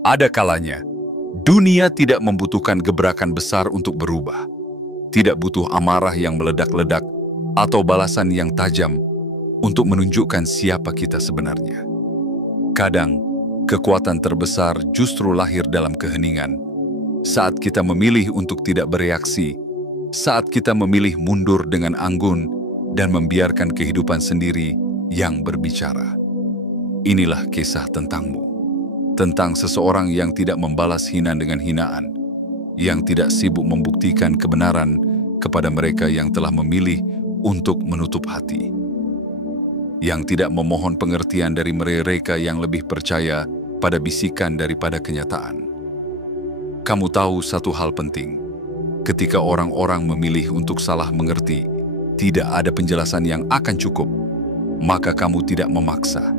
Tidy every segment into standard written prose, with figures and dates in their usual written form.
Ada kalanya, dunia tidak membutuhkan gebrakan besar untuk berubah. Tidak butuh amarah yang meledak-ledak atau balasan yang tajam untuk menunjukkan siapa kita sebenarnya. Kadang, kekuatan terbesar justru lahir dalam keheningan. Saat kita memilih untuk tidak bereaksi, saat kita memilih mundur dengan anggun dan membiarkan kehidupan sendiri yang berbicara. Inilah kisah tentangmu. Tentang seseorang yang tidak membalas hinaan dengan hinaan, yang tidak sibuk membuktikan kebenaran kepada mereka yang telah memilih untuk menutup hati, yang tidak memohon pengertian dari mereka yang lebih percaya pada bisikan daripada kenyataan. Kamu tahu satu hal penting, ketika orang-orang memilih untuk salah mengerti, tidak ada penjelasan yang akan cukup, maka kamu tidak memaksa,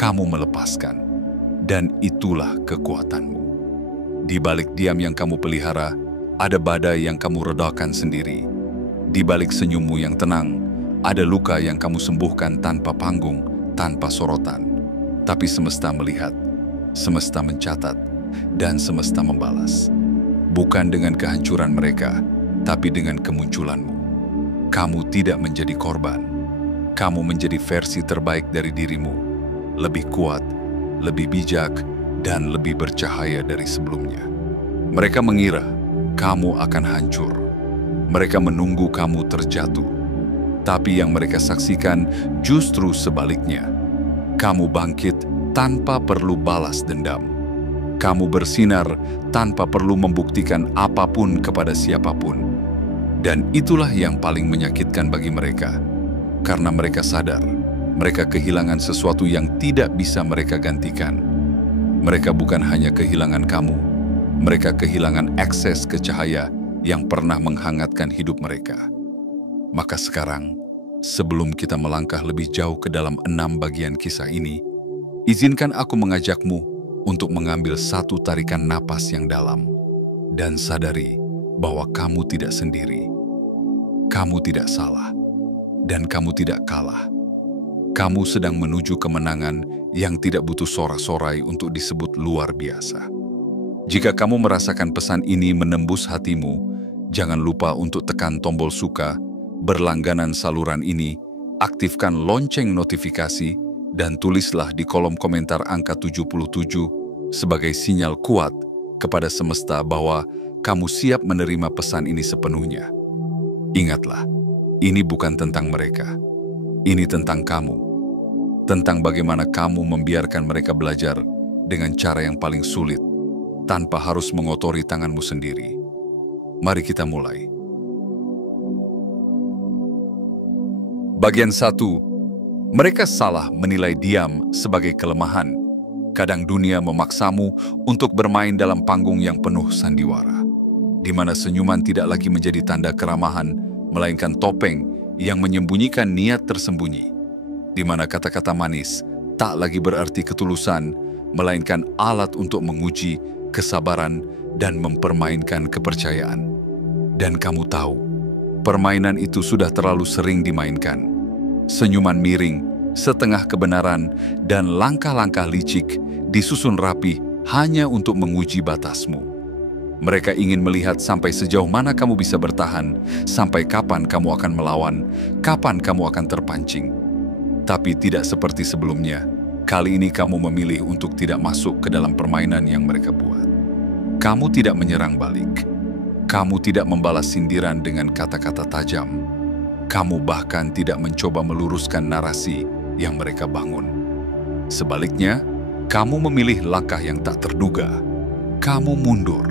kamu melepaskan. Dan itulah kekuatanmu. Di balik diam yang kamu pelihara, ada badai yang kamu redakan sendiri. Di balik senyummu yang tenang, ada luka yang kamu sembuhkan tanpa panggung, tanpa sorotan. Tapi semesta melihat, semesta mencatat, dan semesta membalas. Bukan dengan kehancuran mereka, tapi dengan kemunculanmu. Kamu tidak menjadi korban. Kamu menjadi versi terbaik dari dirimu, lebih kuat, lebih bijak, dan lebih bercahaya dari sebelumnya. Mereka mengira kamu akan hancur. Mereka menunggu kamu terjatuh. Tapi yang mereka saksikan justru sebaliknya. Kamu bangkit tanpa perlu balas dendam. Kamu bersinar tanpa perlu membuktikan apapun kepada siapapun. Dan itulah yang paling menyakitkan bagi mereka. Karena mereka sadar, mereka kehilangan sesuatu yang tidak bisa mereka gantikan. Mereka bukan hanya kehilangan kamu, mereka kehilangan akses ke cahaya yang pernah menghangatkan hidup mereka. Maka sekarang, sebelum kita melangkah lebih jauh ke dalam 6 bagian kisah ini, izinkan aku mengajakmu untuk mengambil satu tarikan napas yang dalam dan sadari bahwa kamu tidak sendiri. Kamu tidak salah, dan kamu tidak kalah. Kamu sedang menuju kemenangan yang tidak butuh sorak-sorai untuk disebut luar biasa. Jika kamu merasakan pesan ini menembus hatimu, jangan lupa untuk tekan tombol suka, berlangganan saluran ini, aktifkan lonceng notifikasi, dan tulislah di kolom komentar angka 77 sebagai sinyal kuat kepada semesta bahwa kamu siap menerima pesan ini sepenuhnya. Ingatlah, ini bukan tentang mereka. Ini tentang kamu. Tentang bagaimana kamu membiarkan mereka belajar dengan cara yang paling sulit, tanpa harus mengotori tanganmu sendiri. Mari kita mulai. Bagian 1. Mereka salah menilai diam sebagai kelemahan. Kadang dunia memaksamu untuk bermain dalam panggung yang penuh sandiwara, di mana senyuman tidak lagi menjadi tanda keramahan, melainkan topeng yang menyembunyikan niat tersembunyi. Di mana kata-kata manis tak lagi berarti ketulusan, melainkan alat untuk menguji kesabaran dan mempermainkan kepercayaan. Dan kamu tahu, permainan itu sudah terlalu sering dimainkan. Senyuman miring, setengah kebenaran, dan langkah-langkah licik disusun rapi hanya untuk menguji batasmu. Mereka ingin melihat sampai sejauh mana kamu bisa bertahan, sampai kapan kamu akan melawan, kapan kamu akan terpancing. Tapi tidak seperti sebelumnya, kali ini kamu memilih untuk tidak masuk ke dalam permainan yang mereka buat. Kamu tidak menyerang balik. Kamu tidak membalas sindiran dengan kata-kata tajam. Kamu bahkan tidak mencoba meluruskan narasi yang mereka bangun. Sebaliknya, kamu memilih langkah yang tak terduga. Kamu mundur.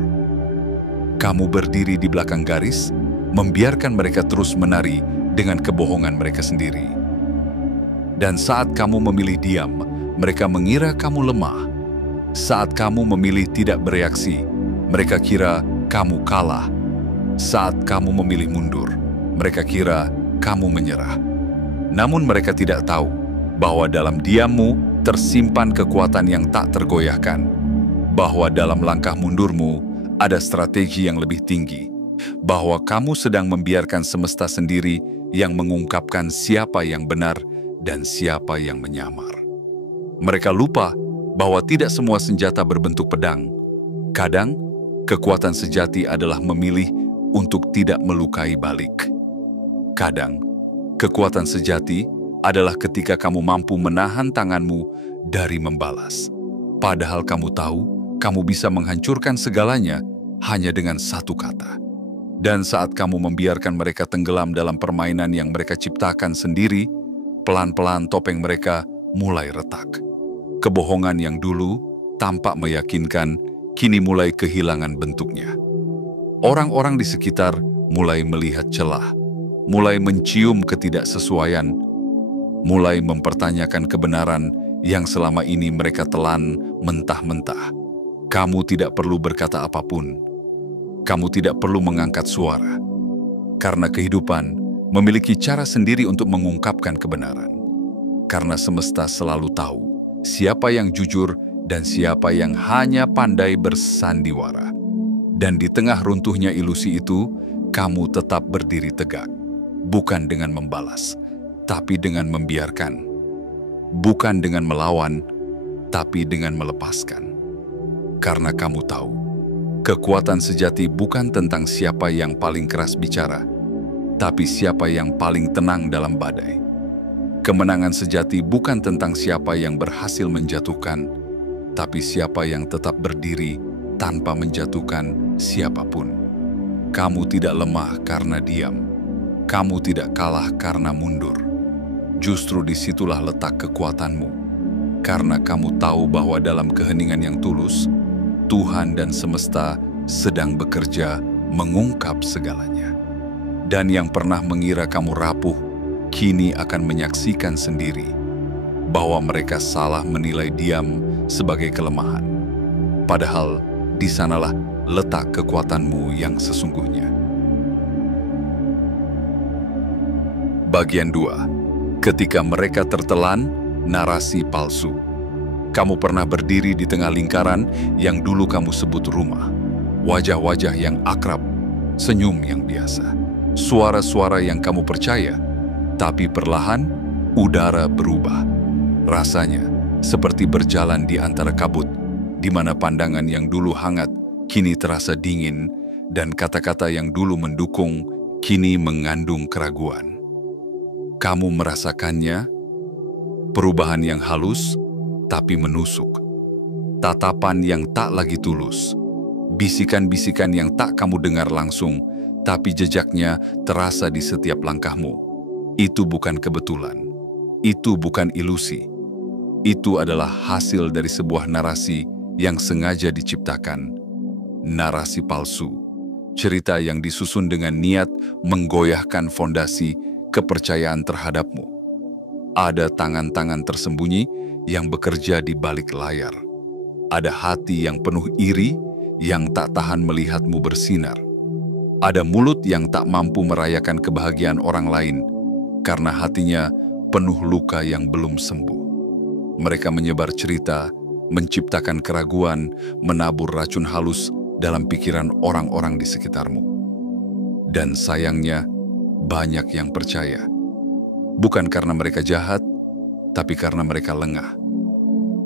Kamu berdiri di belakang garis, membiarkan mereka terus menari dengan kebohongan mereka sendiri. Dan saat kamu memilih diam, mereka mengira kamu lemah. Saat kamu memilih tidak bereaksi, mereka kira kamu kalah. Saat kamu memilih mundur, mereka kira kamu menyerah. Namun mereka tidak tahu bahwa dalam diammu tersimpan kekuatan yang tak tergoyahkan. Bahwa dalam langkah mundurmu ada strategi yang lebih tinggi. Bahwa kamu sedang membiarkan semesta sendiri yang mengungkapkan siapa yang benar dan siapa yang menyamar. Mereka lupa bahwa tidak semua senjata berbentuk pedang. Kadang, kekuatan sejati adalah memilih untuk tidak melukai balik. Kadang, kekuatan sejati adalah ketika kamu mampu menahan tanganmu dari membalas. Padahal kamu tahu, kamu bisa menghancurkan segalanya hanya dengan satu kata. Dan saat kamu membiarkan mereka tenggelam dalam permainan yang mereka ciptakan sendiri, pelan-pelan topeng mereka mulai retak. Kebohongan yang dulu tampak meyakinkan, kini mulai kehilangan bentuknya. Orang-orang di sekitar mulai melihat celah, mulai mencium ketidaksesuaian, mulai mempertanyakan kebenaran yang selama ini mereka telan mentah-mentah. Kamu tidak perlu berkata apapun. Kamu tidak perlu mengangkat suara. Karena kehidupan memiliki cara sendiri untuk mengungkapkan kebenaran. Karena semesta selalu tahu siapa yang jujur dan siapa yang hanya pandai bersandiwara. Dan di tengah runtuhnya ilusi itu, kamu tetap berdiri tegak. Bukan dengan membalas, tapi dengan membiarkan. Bukan dengan melawan, tapi dengan melepaskan. Karena kamu tahu, kekuatan sejati bukan tentang siapa yang paling keras bicara, tapi siapa yang paling tenang dalam badai. Kemenangan sejati bukan tentang siapa yang berhasil menjatuhkan, tapi siapa yang tetap berdiri tanpa menjatuhkan siapapun. Kamu tidak lemah karena diam. Kamu tidak kalah karena mundur. Justru disitulah letak kekuatanmu. Karena kamu tahu bahwa dalam keheningan yang tulus, Tuhan dan semesta sedang bekerja mengungkap segalanya. Dan yang pernah mengira kamu rapuh, kini akan menyaksikan sendiri bahwa mereka salah menilai diam sebagai kelemahan. Padahal di sanalah letak kekuatanmu yang sesungguhnya. Bagian 2. Ketika mereka tertelan, narasi palsu. Kamu pernah berdiri di tengah lingkaran yang dulu kamu sebut rumah. Wajah-wajah yang akrab, senyum yang biasa, suara-suara yang kamu percaya, tapi perlahan udara berubah. Rasanya seperti berjalan di antara kabut, di mana pandangan yang dulu hangat kini terasa dingin, dan kata-kata yang dulu mendukung kini mengandung keraguan. Kamu merasakannya, perubahan yang halus tapi menusuk, tatapan yang tak lagi tulus, bisikan-bisikan yang tak kamu dengar langsung, tapi jejaknya terasa di setiap langkahmu. Itu bukan kebetulan, itu bukan ilusi. Itu adalah hasil dari sebuah narasi yang sengaja diciptakan. Narasi palsu, cerita yang disusun dengan niat menggoyahkan fondasi kepercayaan terhadapmu. Ada tangan-tangan tersembunyi yang bekerja di balik layar. Ada hati yang penuh iri yang tak tahan melihatmu bersinar. Ada mulut yang tak mampu merayakan kebahagiaan orang lain karena hatinya penuh luka yang belum sembuh. Mereka menyebar cerita, menciptakan keraguan, menabur racun halus dalam pikiran orang-orang di sekitarmu. Dan sayangnya, banyak yang percaya. Bukan karena mereka jahat, tapi karena mereka lengah.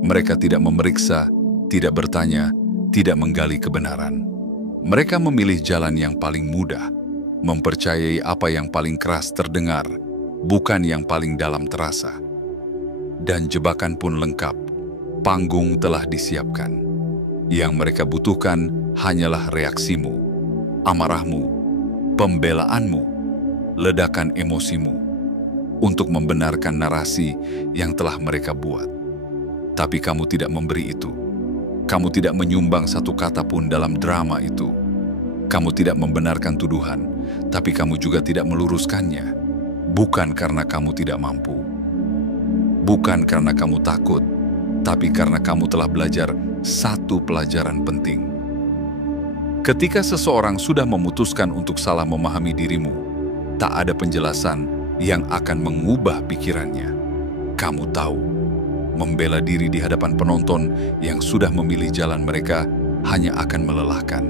Mereka tidak memeriksa, tidak bertanya, tidak menggali kebenaran. Mereka memilih jalan yang paling mudah, mempercayai apa yang paling keras terdengar, bukan yang paling dalam terasa. Dan jebakan pun lengkap, panggung telah disiapkan. Yang mereka butuhkan hanyalah reaksimu, amarahmu, pembelaanmu, ledakan emosimu, untuk membenarkan narasi yang telah mereka buat. Tapi kamu tidak memberi itu. Kamu tidak menyumbang satu kata pun dalam drama itu. Kamu tidak membenarkan tuduhan, tapi kamu juga tidak meluruskannya. Bukan karena kamu tidak mampu. Bukan karena kamu takut, tapi karena kamu telah belajar satu pelajaran penting. Ketika seseorang sudah memutuskan untuk salah memahami dirimu, tak ada penjelasan yang akan mengubah pikirannya. Kamu tahu, membela diri di hadapan penonton yang sudah memilih jalan mereka hanya akan melelahkan.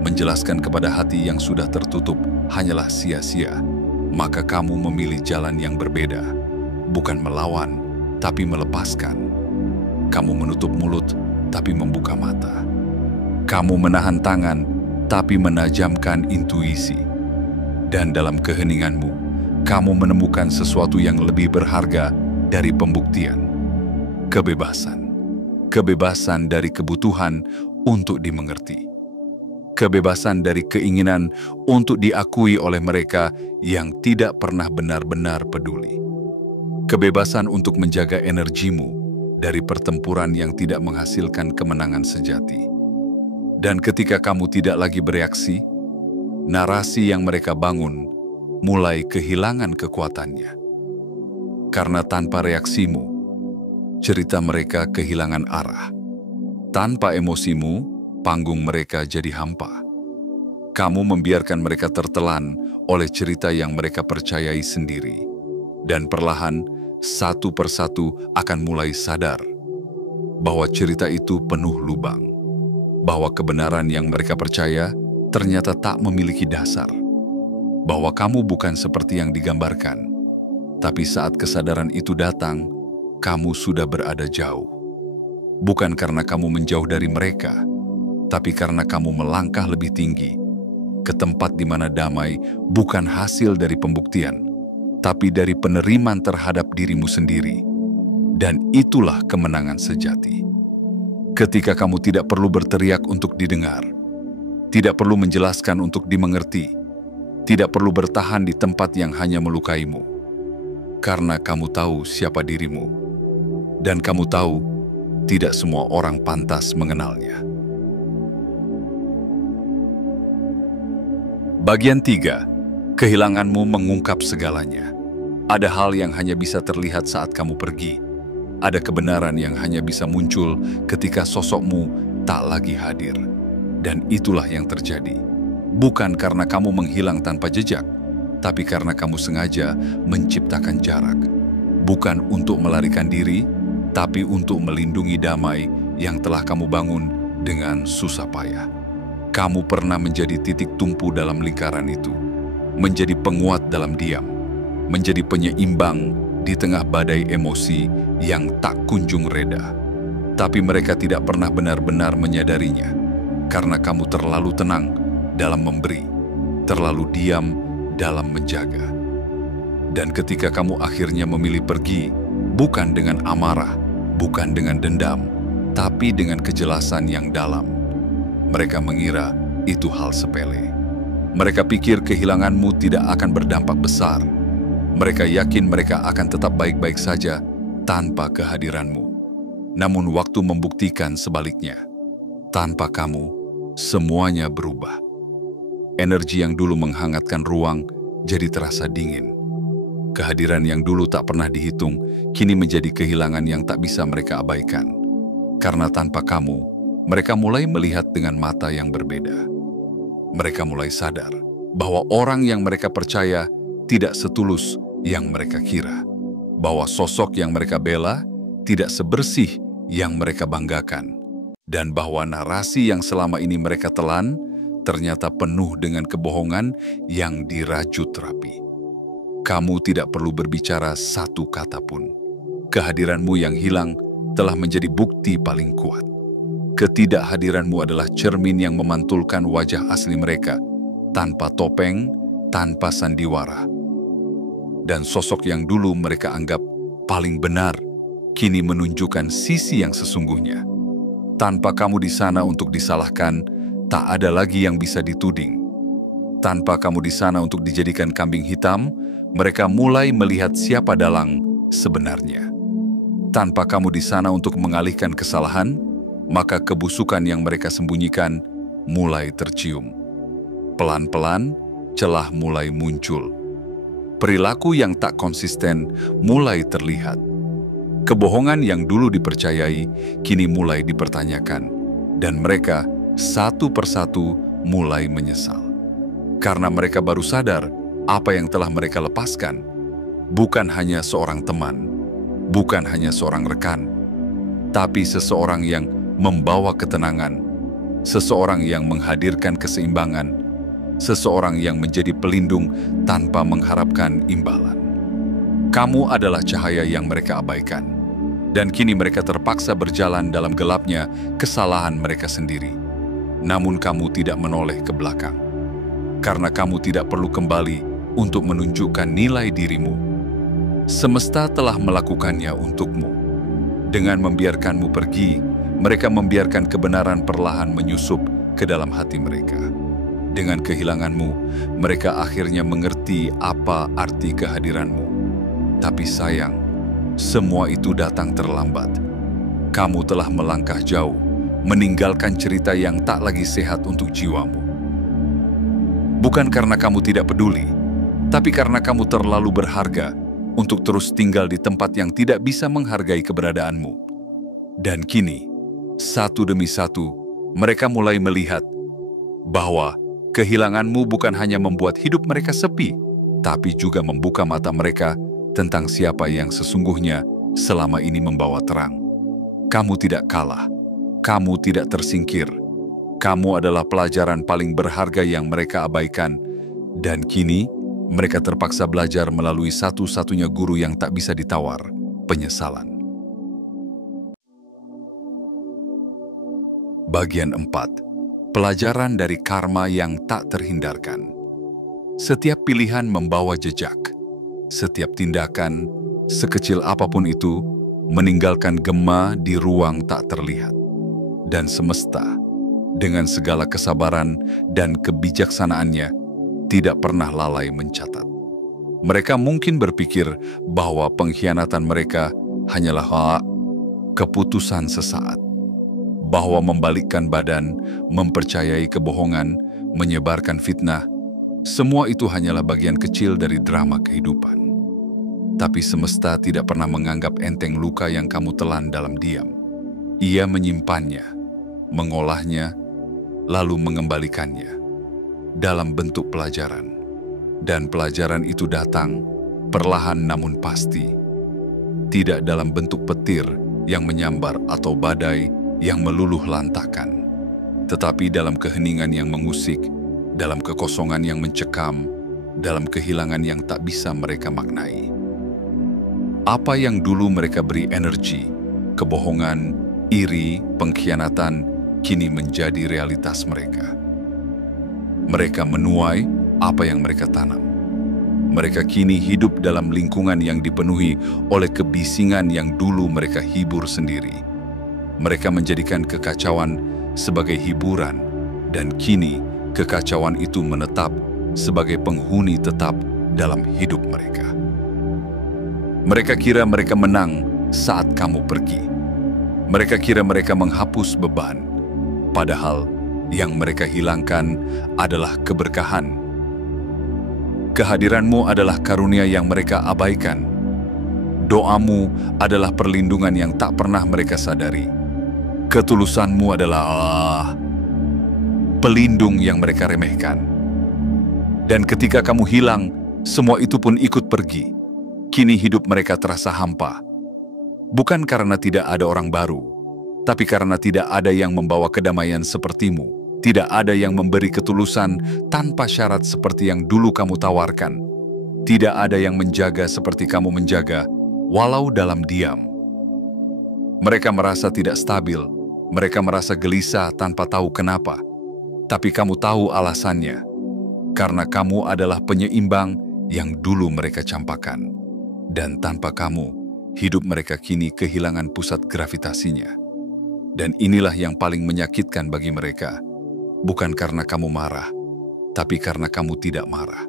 Menjelaskan kepada hati yang sudah tertutup hanyalah sia-sia. Maka kamu memilih jalan yang berbeda. Bukan melawan, tapi melepaskan. Kamu menutup mulut, tapi membuka mata. Kamu menahan tangan, tapi menajamkan intuisi. Dan dalam keheninganmu, kamu menemukan sesuatu yang lebih berharga dari pembuktian. Kebebasan. Kebebasan dari kebutuhan untuk dimengerti. Kebebasan dari keinginan untuk diakui oleh mereka yang tidak pernah benar-benar peduli. Kebebasan untuk menjaga energimu dari pertempuran yang tidak menghasilkan kemenangan sejati. Dan ketika kamu tidak lagi bereaksi, narasi yang mereka bangun mulai kehilangan kekuatannya. Karena tanpa reaksimu, cerita mereka kehilangan arah. Tanpa emosimu, panggung mereka jadi hampa. Kamu membiarkan mereka tertelan oleh cerita yang mereka percayai sendiri. Dan perlahan, satu persatu akan mulai sadar bahwa cerita itu penuh lubang. Bahwa kebenaran yang mereka percaya ternyata tak memiliki dasar. Bahwa kamu bukan seperti yang digambarkan. Tapi saat kesadaran itu datang, kamu sudah berada jauh. Bukan karena kamu menjauh dari mereka, tapi karena kamu melangkah lebih tinggi, ke tempat di mana damai bukan hasil dari pembuktian, tapi dari penerimaan terhadap dirimu sendiri. Dan itulah kemenangan sejati. Ketika kamu tidak perlu berteriak untuk didengar, tidak perlu menjelaskan untuk dimengerti, tidak perlu bertahan di tempat yang hanya melukaimu, karena kamu tahu siapa dirimu, dan kamu tahu tidak semua orang pantas mengenalnya. Bagian 3. Kehilanganmu mengungkap segalanya. Ada hal yang hanya bisa terlihat saat kamu pergi. Ada kebenaran yang hanya bisa muncul ketika sosokmu tak lagi hadir. Dan itulah yang terjadi. Bukan karena kamu menghilang tanpa jejak, tapi karena kamu sengaja menciptakan jarak. Bukan untuk melarikan diri, tapi untuk melindungi damai yang telah kamu bangun dengan susah payah. Kamu pernah menjadi titik tumpu dalam lingkaran itu, menjadi penguat dalam diam, menjadi penyeimbang di tengah badai emosi yang tak kunjung reda. Tapi mereka tidak pernah benar-benar menyadarinya, karena kamu terlalu tenang dalam memberi, terlalu diam dalam menjaga. Dan ketika kamu akhirnya memilih pergi, bukan dengan amarah, bukan dengan dendam, tapi dengan kejelasan yang dalam. Mereka mengira itu hal sepele. Mereka pikir kehilanganmu tidak akan berdampak besar. Mereka yakin mereka akan tetap baik-baik saja tanpa kehadiranmu. Namun waktu membuktikan sebaliknya. Tanpa kamu, semuanya berubah. Energi yang dulu menghangatkan ruang jadi terasa dingin. Kehadiran yang dulu tak pernah dihitung kini menjadi kehilangan yang tak bisa mereka abaikan. Karena tanpa kamu, mereka mulai melihat dengan mata yang berbeda. Mereka mulai sadar bahwa orang yang mereka percaya tidak setulus yang mereka kira. Bahwa sosok yang mereka bela tidak sebersih yang mereka banggakan. Dan bahwa narasi yang selama ini mereka telan ternyata penuh dengan kebohongan yang dirajut rapi. Kamu tidak perlu berbicara satu kata pun. Kehadiranmu yang hilang telah menjadi bukti paling kuat. Ketidakhadiranmu adalah cermin yang memantulkan wajah asli mereka, tanpa topeng, tanpa sandiwara. Dan sosok yang dulu mereka anggap paling benar, kini menunjukkan sisi yang sesungguhnya. Tanpa kamu di sana untuk disalahkan, tak ada lagi yang bisa dituding. Tanpa kamu di sana untuk dijadikan kambing hitam, mereka mulai melihat siapa dalang sebenarnya. Tanpa kamu di sana untuk mengalihkan kesalahan, maka kebusukan yang mereka sembunyikan mulai tercium. Pelan-pelan, celah mulai muncul. Perilaku yang tak konsisten mulai terlihat. Kebohongan yang dulu dipercayai kini mulai dipertanyakan. Dan mereka satu persatu mulai menyesal. Karena mereka baru sadar apa yang telah mereka lepaskan. Bukan hanya seorang teman, bukan hanya seorang rekan, tapi seseorang yang membawa ketenangan, seseorang yang menghadirkan keseimbangan, seseorang yang menjadi pelindung tanpa mengharapkan imbalan. Kamu adalah cahaya yang mereka abaikan. Dan kini mereka terpaksa berjalan dalam gelapnya kesalahan mereka sendiri. Namun kamu tidak menoleh ke belakang. Karena kamu tidak perlu kembali untuk menunjukkan nilai dirimu. Semesta telah melakukannya untukmu. Dengan membiarkanmu pergi, mereka membiarkan kebenaran perlahan menyusup ke dalam hati mereka. Dengan kehilanganmu, mereka akhirnya mengerti apa arti kehadiranmu. Tapi sayang, semua itu datang terlambat. Kamu telah melangkah jauh, meninggalkan cerita yang tak lagi sehat untuk jiwamu. Bukan karena kamu tidak peduli, tapi karena kamu terlalu berharga untuk terus tinggal di tempat yang tidak bisa menghargai keberadaanmu. Dan kini, satu demi satu, mereka mulai melihat bahwa kehilanganmu bukan hanya membuat hidup mereka sepi, tapi juga membuka mata mereka tentang siapa yang sesungguhnya selama ini membawa terang. Kamu tidak kalah, kamu tidak tersingkir. Kamu adalah pelajaran paling berharga yang mereka abaikan, dan kini mereka terpaksa belajar melalui satu-satunya guru yang tak bisa ditawar, penyesalan. Bagian 4. Pelajaran dari karma yang tak terhindarkan. Setiap pilihan membawa jejak. Setiap tindakan, sekecil apapun itu, meninggalkan gema di ruang tak terlihat. Dan semesta, dengan segala kesabaran dan kebijaksanaannya, tidak pernah lalai mencatat. Mereka mungkin berpikir bahwa pengkhianatan mereka hanyalah keputusan sesaat. Bahwa membalikkan badan, mempercayai kebohongan, menyebarkan fitnah, semua itu hanyalah bagian kecil dari drama kehidupan. Tapi semesta tidak pernah menganggap enteng luka yang kamu telan dalam diam. Ia menyimpannya, mengolahnya, lalu mengembalikannya dalam bentuk pelajaran. Dan pelajaran itu datang perlahan namun pasti. Tidak dalam bentuk petir yang menyambar atau badai yang meluluh lantakan, tetapi dalam keheningan yang mengusik, dalam kekosongan yang mencekam, dalam kehilangan yang tak bisa mereka maknai. Apa yang dulu mereka beri energi, kebohongan, iri, pengkhianatan, kini menjadi realitas mereka. Mereka menuai apa yang mereka tanam. Mereka kini hidup dalam lingkungan yang dipenuhi oleh kebisingan yang dulu mereka hibur sendiri. Mereka menjadikan kekacauan sebagai hiburan, dan kini kekacauan itu menetap sebagai penghuni tetap dalam hidup mereka. Mereka kira mereka menang saat kamu pergi. Mereka kira mereka menghapus beban, padahal yang mereka hilangkan adalah keberkahan. Kehadiranmu adalah karunia yang mereka abaikan. Doamu adalah perlindungan yang tak pernah mereka sadari. Ketulusanmu adalah pelindung yang mereka remehkan. Dan ketika kamu hilang, semua itu pun ikut pergi. Kini hidup mereka terasa hampa. Bukan karena tidak ada orang baru, tapi karena tidak ada yang membawa kedamaian sepertimu. Tidak ada yang memberi ketulusan tanpa syarat seperti yang dulu kamu tawarkan. Tidak ada yang menjaga seperti kamu menjaga, walau dalam diam. Mereka merasa tidak stabil. Mereka merasa gelisah tanpa tahu kenapa. Tapi kamu tahu alasannya. Karena kamu adalah penyeimbang yang dulu mereka campakkan. Dan tanpa kamu, hidup mereka kini kehilangan pusat gravitasinya. Dan inilah yang paling menyakitkan bagi mereka. Bukan karena kamu marah, tapi karena kamu tidak marah.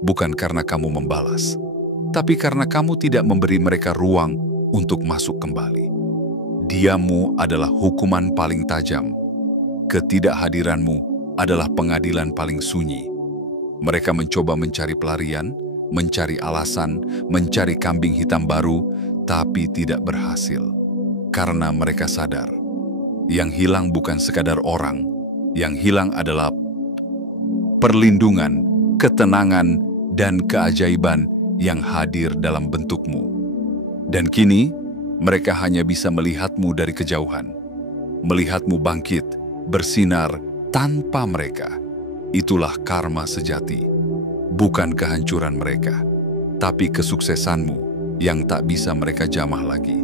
Bukan karena kamu membalas, tapi karena kamu tidak memberi mereka ruang untuk masuk kembali. Diammu adalah hukuman paling tajam. Ketidakhadiranmu adalah pengadilan paling sunyi. Mereka mencoba mencari pelarian, mencari alasan, mencari kambing hitam baru, tapi tidak berhasil. Karena mereka sadar, yang hilang bukan sekadar orang, yang hilang adalah perlindungan, ketenangan, dan keajaiban yang hadir dalam bentukmu. Dan kini, mereka hanya bisa melihatmu dari kejauhan. Melihatmu bangkit, bersinar tanpa mereka. Itulah karma sejati. Bukan kehancuran mereka, tapi kesuksesanmu yang tak bisa mereka jamah lagi.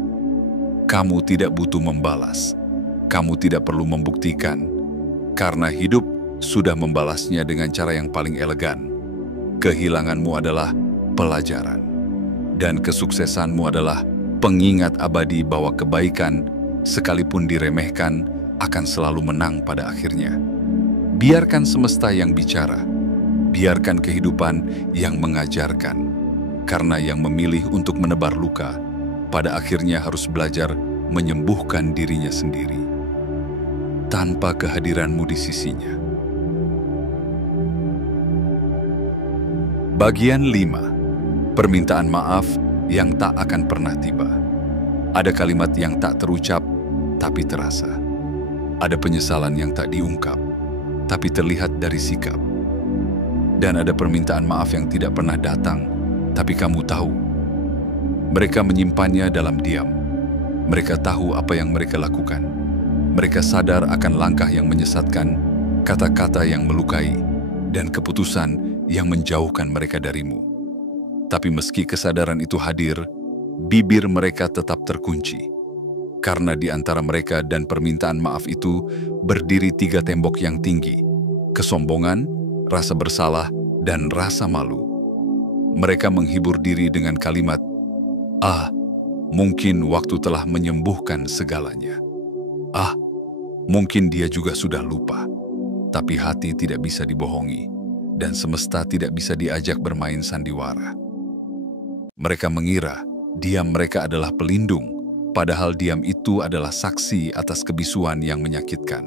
Kamu tidak butuh membalas. Kamu tidak perlu membuktikan. Karena hidup sudah membalasnya dengan cara yang paling elegan. Kehilanganmu adalah pelajaran. Dan kesuksesanmu adalah pengingat abadi bahwa kebaikan, sekalipun diremehkan, akan selalu menang pada akhirnya. Biarkan semesta yang bicara. Biarkan kehidupan yang mengajarkan. Karena yang memilih untuk menebar luka, pada akhirnya harus belajar menyembuhkan dirinya sendiri. Tanpa kehadiranmu di sisinya. Bagian 5. Permintaan maaf yang tak akan pernah tiba. Ada kalimat yang tak terucap, tapi terasa. Ada penyesalan yang tak diungkap, tapi terlihat dari sikap. Dan ada permintaan maaf yang tidak pernah datang, tapi kamu tahu. Mereka menyimpannya dalam diam. Mereka tahu apa yang mereka lakukan. Mereka sadar akan langkah yang menyesatkan, kata-kata yang melukai, dan keputusan yang menjauhkan mereka darimu. Tapi meski kesadaran itu hadir, bibir mereka tetap terkunci. Karena di antara mereka dan permintaan maaf itu berdiri 3 tembok yang tinggi: kesombongan, rasa bersalah, dan rasa malu. Mereka menghibur diri dengan kalimat, mungkin waktu telah menyembuhkan segalanya. Mungkin dia juga sudah lupa. Tapi hati tidak bisa dibohongi, dan semesta tidak bisa diajak bermain sandiwara. Mereka mengira diam mereka adalah pelindung, padahal diam itu adalah saksi atas kebisuan yang menyakitkan.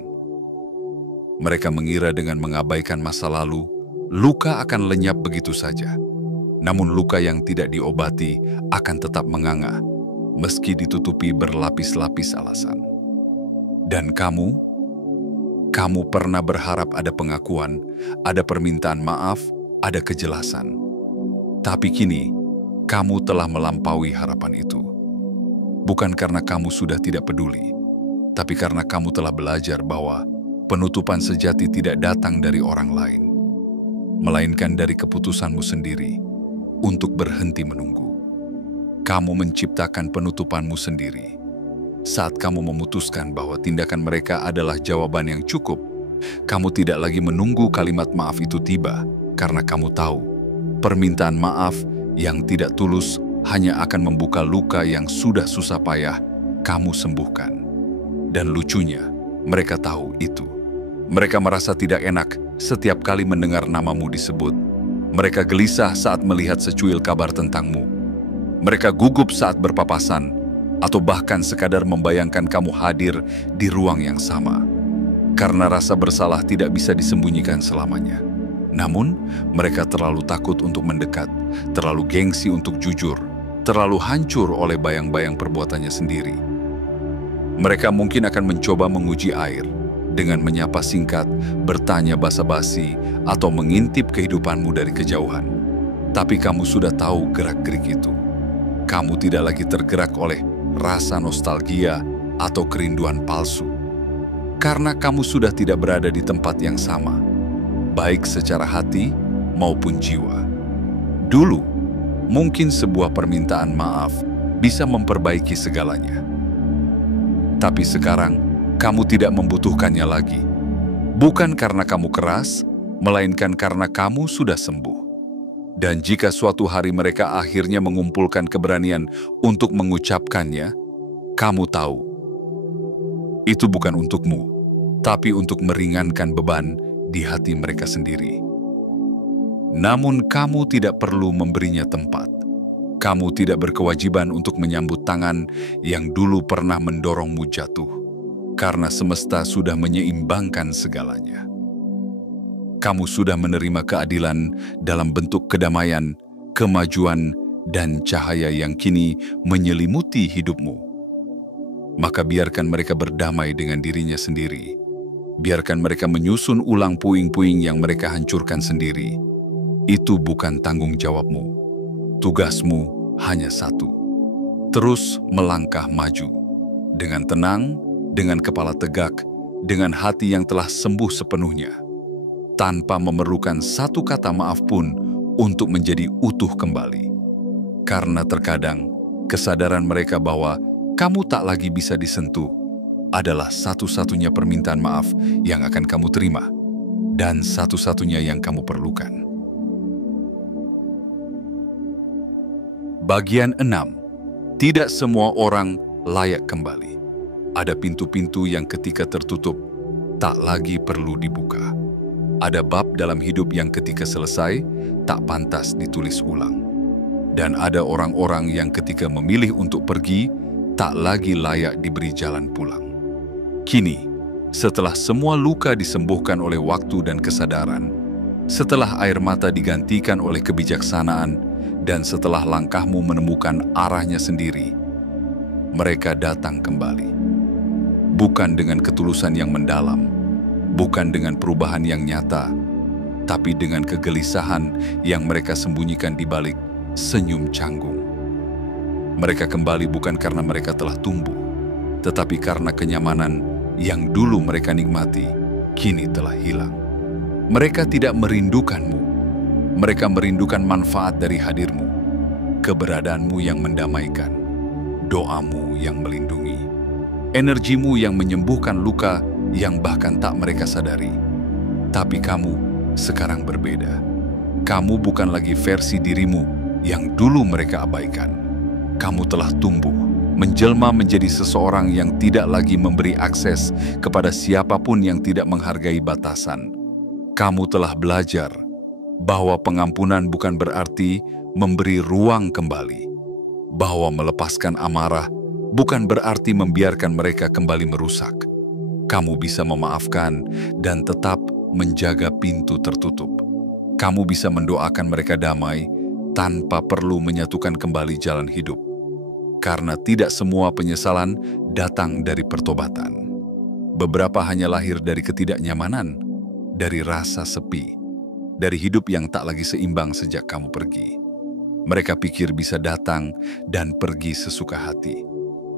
Mereka mengira dengan mengabaikan masa lalu, luka akan lenyap begitu saja. Namun luka yang tidak diobati akan tetap menganga, meski ditutupi berlapis-lapis alasan. Dan kamu pernah berharap ada pengakuan, ada permintaan maaf, ada kejelasan. Tapi kini, kamu telah melampaui harapan itu. Bukan karena kamu sudah tidak peduli, tapi karena kamu telah belajar bahwa penutupan sejati tidak datang dari orang lain, melainkan dari keputusanmu sendiri untuk berhenti menunggu. Kamu menciptakan penutupanmu sendiri. Saat kamu memutuskan bahwa tindakan mereka adalah jawaban yang cukup, kamu tidak lagi menunggu kalimat maaf itu tiba, karena kamu tahu, permintaan maaf yang tidak tulus hanya akan membuka luka yang sudah susah payah kamu sembuhkan. Dan lucunya, mereka tahu itu. Mereka merasa tidak enak setiap kali mendengar namamu disebut. Mereka gelisah saat melihat secuil kabar tentangmu. Mereka gugup saat berpapasan, atau bahkan sekadar membayangkan kamu hadir di ruang yang sama. Karena rasa bersalah tidak bisa disembunyikan selamanya. Namun, mereka terlalu takut untuk mendekat, terlalu gengsi untuk jujur, terlalu hancur oleh bayang-bayang perbuatannya sendiri. Mereka mungkin akan mencoba menguji air, dengan menyapa singkat, bertanya basa-basi, atau mengintip kehidupanmu dari kejauhan. Tapi kamu sudah tahu gerak-gerik itu. Kamu tidak lagi tergerak oleh rasa nostalgia atau kerinduan palsu. Karena kamu sudah tidak berada di tempat yang sama, baik secara hati maupun jiwa. Dulu, mungkin sebuah permintaan maaf bisa memperbaiki segalanya. Tapi sekarang, kamu tidak membutuhkannya lagi. Bukan karena kamu keras, melainkan karena kamu sudah sembuh. Dan jika suatu hari mereka akhirnya mengumpulkan keberanian untuk mengucapkannya, kamu tahu, itu bukan untukmu, tapi untuk meringankan beban di hati mereka sendiri. Namun kamu tidak perlu memberinya tempat. Kamu tidak berkewajiban untuk menyambut tangan yang dulu pernah mendorongmu jatuh, karena semesta sudah menyeimbangkan segalanya. Kamu sudah menerima keadilan dalam bentuk kedamaian, kemajuan, dan cahaya yang kini menyelimuti hidupmu. Maka biarkan mereka berdamai dengan dirinya sendiri. Biarkan mereka menyusun ulang puing-puing yang mereka hancurkan sendiri. Itu bukan tanggung jawabmu. Tugasmu hanya satu: terus melangkah maju. Dengan tenang, dengan kepala tegak, dengan hati yang telah sembuh sepenuhnya. Tanpa memerlukan satu kata maaf pun untuk menjadi utuh kembali. Karena terkadang kesadaran mereka bahwa kamu tak lagi bisa disentuh adalah satu-satunya permintaan maaf yang akan kamu terima dan satu-satunya yang kamu perlukan. Bagian 6. Tidak semua orang layak kembali. Ada pintu-pintu yang ketika tertutup, tak lagi perlu dibuka. Ada bab dalam hidup yang ketika selesai, tak pantas ditulis ulang. Dan ada orang-orang yang ketika memilih untuk pergi, tak lagi layak diberi jalan pulang. Kini, setelah semua luka disembuhkan oleh waktu dan kesadaran, setelah air mata digantikan oleh kebijaksanaan, dan setelah langkahmu menemukan arahnya sendiri, mereka datang kembali. Bukan dengan ketulusan yang mendalam, bukan dengan perubahan yang nyata, tapi dengan kegelisahan yang mereka sembunyikan di balik senyum canggung. Mereka kembali bukan karena mereka telah tumbuh, tetapi karena kenyamanan yang dulu mereka nikmati, kini telah hilang. Mereka tidak merindukanmu. Mereka merindukan manfaat dari hadirmu, keberadaanmu yang mendamaikan, doamu yang melindungi, energimu yang menyembuhkan luka yang bahkan tak mereka sadari. Tapi kamu sekarang berbeda. Kamu bukan lagi versi dirimu yang dulu mereka abaikan. Kamu telah tumbuh, menjelma menjadi seseorang yang tidak lagi memberi akses kepada siapapun yang tidak menghargai batasan. Kamu telah belajar bahwa pengampunan bukan berarti memberi ruang kembali, bahwa melepaskan amarah bukan berarti membiarkan mereka kembali merusak. Kamu bisa memaafkan dan tetap menjaga pintu tertutup. Kamu bisa mendoakan mereka damai tanpa perlu menyatukan kembali jalan hidup. Karena tidak semua penyesalan datang dari pertobatan. Beberapa hanya lahir dari ketidaknyamanan, dari rasa sepi, dari hidup yang tak lagi seimbang sejak kamu pergi. Mereka pikir bisa datang dan pergi sesuka hati.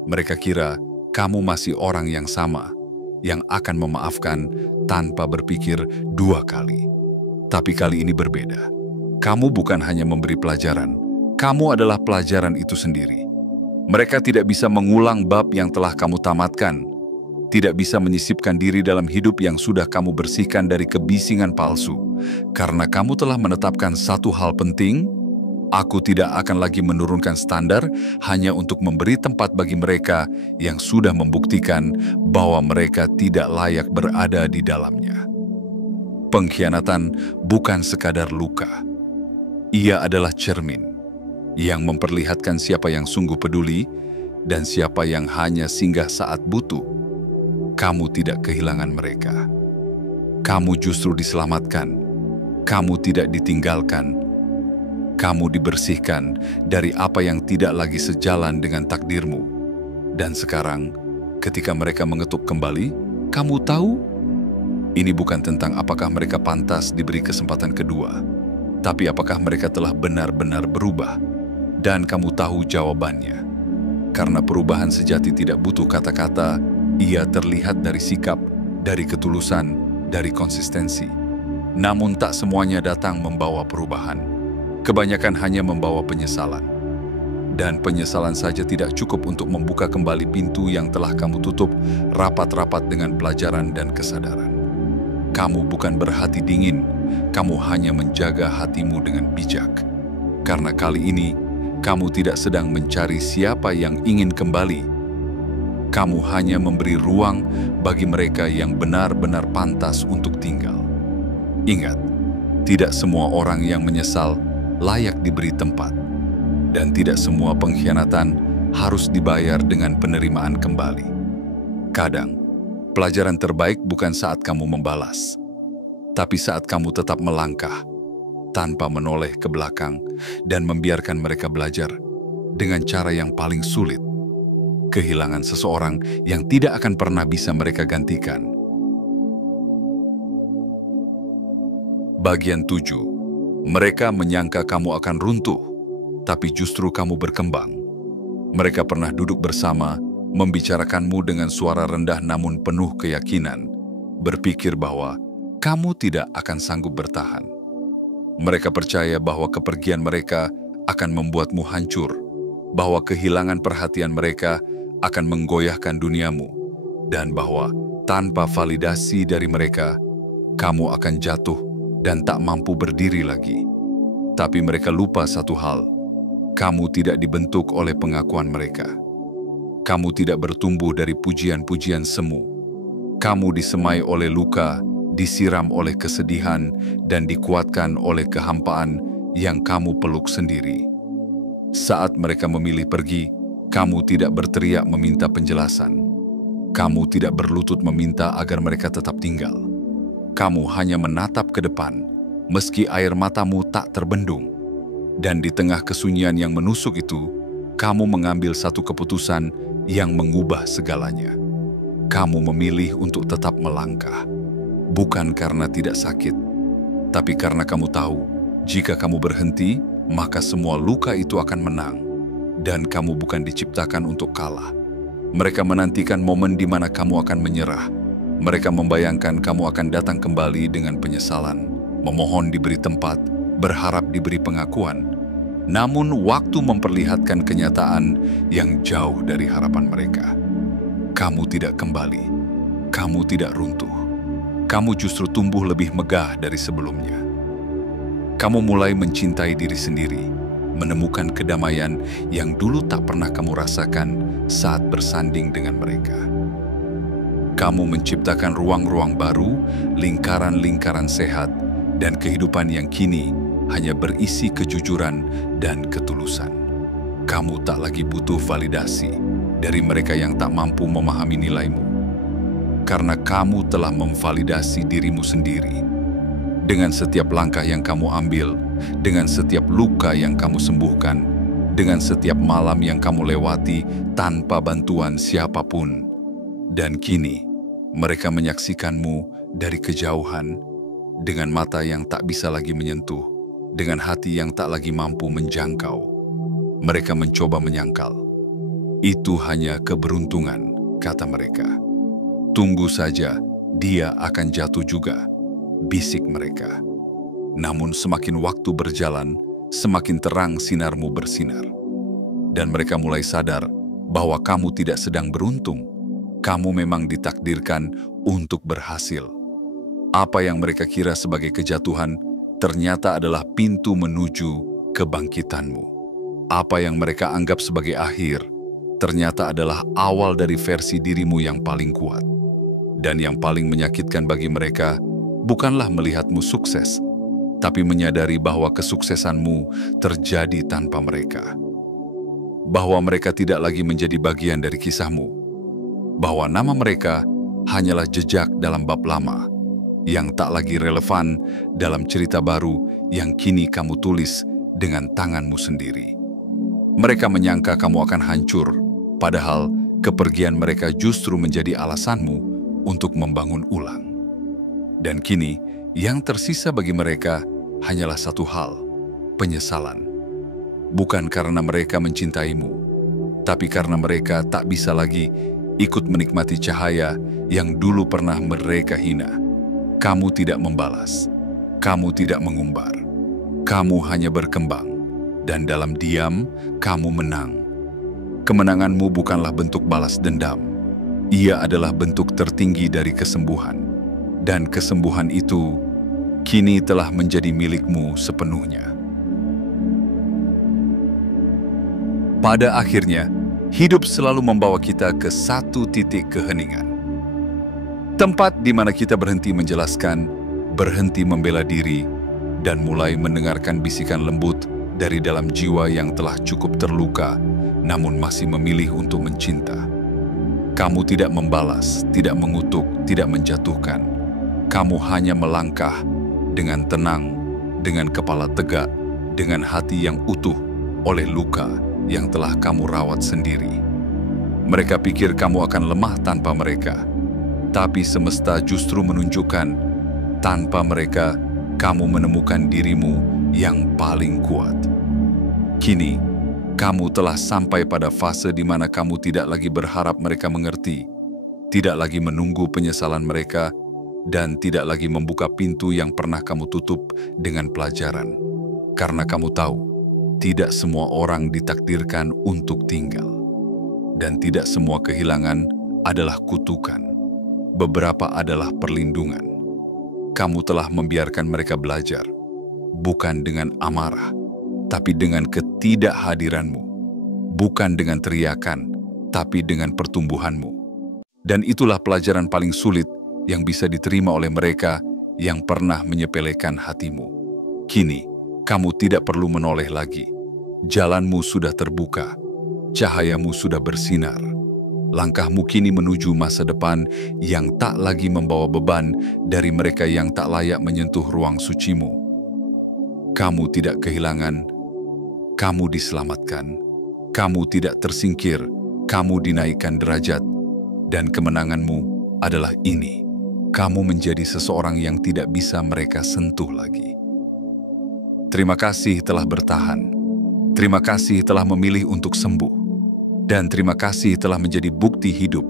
Mereka kira kamu masih orang yang sama, yang akan memaafkan tanpa berpikir dua kali. Tapi kali ini berbeda. Kamu bukan hanya memberi pelajaran, kamu adalah pelajaran itu sendiri. Mereka tidak bisa mengulang bab yang telah kamu tamatkan, tidak bisa menyisipkan diri dalam hidup yang sudah kamu bersihkan dari kebisingan palsu. Karena kamu telah menetapkan satu hal penting, aku tidak akan lagi menurunkan standar hanya untuk memberi tempat bagi mereka yang sudah membuktikan bahwa mereka tidak layak berada di dalamnya. Pengkhianatan bukan sekadar luka. Ia adalah cermin yang memperlihatkan siapa yang sungguh peduli dan siapa yang hanya singgah saat butuh. Kamu tidak kehilangan mereka. Kamu justru diselamatkan. Kamu tidak ditinggalkan. Kamu dibersihkan dari apa yang tidak lagi sejalan dengan takdirmu. Dan sekarang, ketika mereka mengetuk kembali, kamu tahu, ini bukan tentang apakah mereka pantas diberi kesempatan kedua, tapi apakah mereka telah benar-benar berubah. Dan kamu tahu jawabannya. Karena perubahan sejati tidak butuh kata-kata, ia terlihat dari sikap, dari ketulusan, dari konsistensi. Namun tak semuanya datang membawa perubahan. Kebanyakan hanya membawa penyesalan. Dan penyesalan saja tidak cukup untuk membuka kembali pintu yang telah kamu tutup rapat-rapat dengan pelajaran dan kesadaran. Kamu bukan berhati dingin, kamu hanya menjaga hatimu dengan bijak. Karena kali ini, kamu tidak sedang mencari siapa yang ingin kembali. Kamu hanya memberi ruang bagi mereka yang benar-benar pantas untuk tinggal. Ingat, tidak semua orang yang menyesal layak diberi tempat. Dan tidak semua pengkhianatan harus dibayar dengan penerimaan kembali. Kadang, pelajaran terbaik bukan saat kamu membalas, tapi saat kamu tetap melangkah, tanpa menoleh ke belakang dan membiarkan mereka belajar dengan cara yang paling sulit, kehilangan seseorang yang tidak akan pernah bisa mereka gantikan. Bagian 7. Mereka menyangka kamu akan runtuh, tapi justru kamu berkembang. Mereka pernah duduk bersama, membicarakanmu dengan suara rendah namun penuh keyakinan, berpikir bahwa kamu tidak akan sanggup bertahan. Mereka percaya bahwa kepergian mereka akan membuatmu hancur, bahwa kehilangan perhatian mereka akan menggoyahkan duniamu, dan bahwa tanpa validasi dari mereka, kamu akan jatuh dan tak mampu berdiri lagi. Tapi mereka lupa satu hal, kamu tidak dibentuk oleh pengakuan mereka. Kamu tidak bertumbuh dari pujian-pujian semu. Kamu disemai oleh luka, disiram oleh kesedihan, dan dikuatkan oleh kehampaan yang kamu peluk sendiri. Saat mereka memilih pergi, kamu tidak berteriak meminta penjelasan. Kamu tidak berlutut meminta agar mereka tetap tinggal. Kamu hanya menatap ke depan, meski air matamu tak terbendung. Dan di tengah kesunyian yang menusuk itu, kamu mengambil satu keputusan yang mengubah segalanya. Kamu memilih untuk tetap melangkah, bukan karena tidak sakit, tapi karena kamu tahu, jika kamu berhenti, maka semua luka itu akan menang. Dan kamu bukan diciptakan untuk kalah. Mereka menantikan momen di mana kamu akan menyerah. Mereka membayangkan kamu akan datang kembali dengan penyesalan, memohon diberi tempat, berharap diberi pengakuan. Namun waktu memperlihatkan kenyataan yang jauh dari harapan mereka. Kamu tidak kembali, kamu tidak runtuh. Kamu justru tumbuh lebih megah dari sebelumnya. Kamu mulai mencintai diri sendiri, menemukan kedamaian yang dulu tak pernah kamu rasakan saat bersanding dengan mereka. Kamu menciptakan ruang-ruang baru, lingkaran-lingkaran sehat, dan kehidupan yang kini hanya berisi kejujuran dan ketulusan. Kamu tak lagi butuh validasi dari mereka yang tak mampu memahami nilaimu. Karena kamu telah memvalidasi dirimu sendiri. Dengan setiap langkah yang kamu ambil, dengan setiap luka yang kamu sembuhkan, dengan setiap malam yang kamu lewati tanpa bantuan siapapun. Dan kini, mereka menyaksikanmu dari kejauhan, dengan mata yang tak bisa lagi menyentuh, dengan hati yang tak lagi mampu menjangkau. Mereka mencoba menyangkal. Itu hanya keberuntungan, kata mereka. Tunggu saja, dia akan jatuh juga, bisik mereka. Namun semakin waktu berjalan, semakin terang sinarmu bersinar. Dan mereka mulai sadar bahwa kamu tidak sedang beruntung. Kamu memang ditakdirkan untuk berhasil. Apa yang mereka kira sebagai kejatuhan, ternyata adalah pintu menuju kebangkitanmu. Apa yang mereka anggap sebagai akhir, ternyata adalah awal dari versi dirimu yang paling kuat. Dan yang paling menyakitkan bagi mereka, bukanlah melihatmu sukses, tapi menyadari bahwa kesuksesanmu terjadi tanpa mereka. Bahwa mereka tidak lagi menjadi bagian dari kisahmu. Bahwa nama mereka hanyalah jejak dalam bab lama, yang tak lagi relevan dalam cerita baru yang kini kamu tulis dengan tanganmu sendiri. Mereka menyangka kamu akan hancur, padahal kepergian mereka justru menjadi alasanmu untuk membangun ulang. Dan kini, yang tersisa bagi mereka hanyalah satu hal, penyesalan. Bukan karena mereka mencintaimu, tapi karena mereka tak bisa lagi ikut menikmati cahaya yang dulu pernah mereka hina. Kamu tidak membalas, kamu tidak mengumbar, kamu hanya berkembang, dan dalam diam, kamu menang. Kemenanganmu bukanlah bentuk balas dendam, ia adalah bentuk tertinggi dari kesembuhan. Dan kesembuhan itu kini telah menjadi milikmu sepenuhnya. Pada akhirnya, hidup selalu membawa kita ke satu titik keheningan. Tempat di mana kita berhenti menjelaskan, berhenti membela diri, dan mulai mendengarkan bisikan lembut dari dalam jiwa yang telah cukup terluka, namun masih memilih untuk mencinta. Kamu tidak membalas, tidak mengutuk, tidak menjatuhkan. Kamu hanya melangkah dengan tenang, dengan kepala tegak, dengan hati yang utuh oleh luka yang telah kamu rawat sendiri. Mereka pikir kamu akan lemah tanpa mereka, tapi semesta justru menunjukkan, tanpa mereka, kamu menemukan dirimu yang paling kuat. Kini, kamu telah sampai pada fase di mana kamu tidak lagi berharap mereka mengerti, tidak lagi menunggu penyesalan mereka, dan tidak lagi membuka pintu yang pernah kamu tutup dengan pelajaran. Karena kamu tahu, tidak semua orang ditakdirkan untuk tinggal. Dan tidak semua kehilangan adalah kutukan. Beberapa adalah perlindungan. Kamu telah membiarkan mereka belajar, bukan dengan amarah, tapi dengan ketidakhadiranmu. Bukan dengan teriakan, tapi dengan pertumbuhanmu. Dan itulah pelajaran paling sulit yang bisa diterima oleh mereka yang pernah menyepelekan hatimu. Kini, kamu tidak perlu menoleh lagi. Jalanmu sudah terbuka, cahayamu sudah bersinar. Langkahmu kini menuju masa depan yang tak lagi membawa beban dari mereka yang tak layak menyentuh ruang sucimu. Kamu tidak kehilangan, kamu diselamatkan, kamu tidak tersingkir, kamu dinaikkan derajat, dan kemenanganmu adalah ini. Kamu menjadi seseorang yang tidak bisa mereka sentuh lagi. Terima kasih telah bertahan. Terima kasih telah memilih untuk sembuh. Dan terima kasih telah menjadi bukti hidup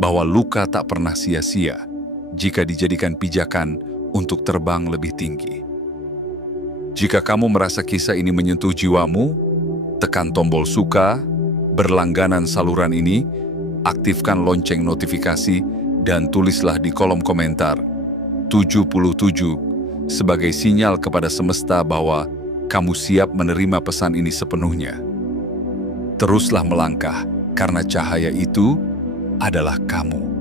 bahwa luka tak pernah sia-sia jika dijadikan pijakan untuk terbang lebih tinggi. Jika kamu merasa kisah ini menyentuh jiwamu, tekan tombol suka, berlangganan saluran ini, aktifkan lonceng notifikasi, dan tulislah di kolom komentar 77 sebagai sinyal kepada semesta bahwa kamu siap menerima pesan ini sepenuhnya. Teruslah melangkah, karena cahaya itu adalah kamu.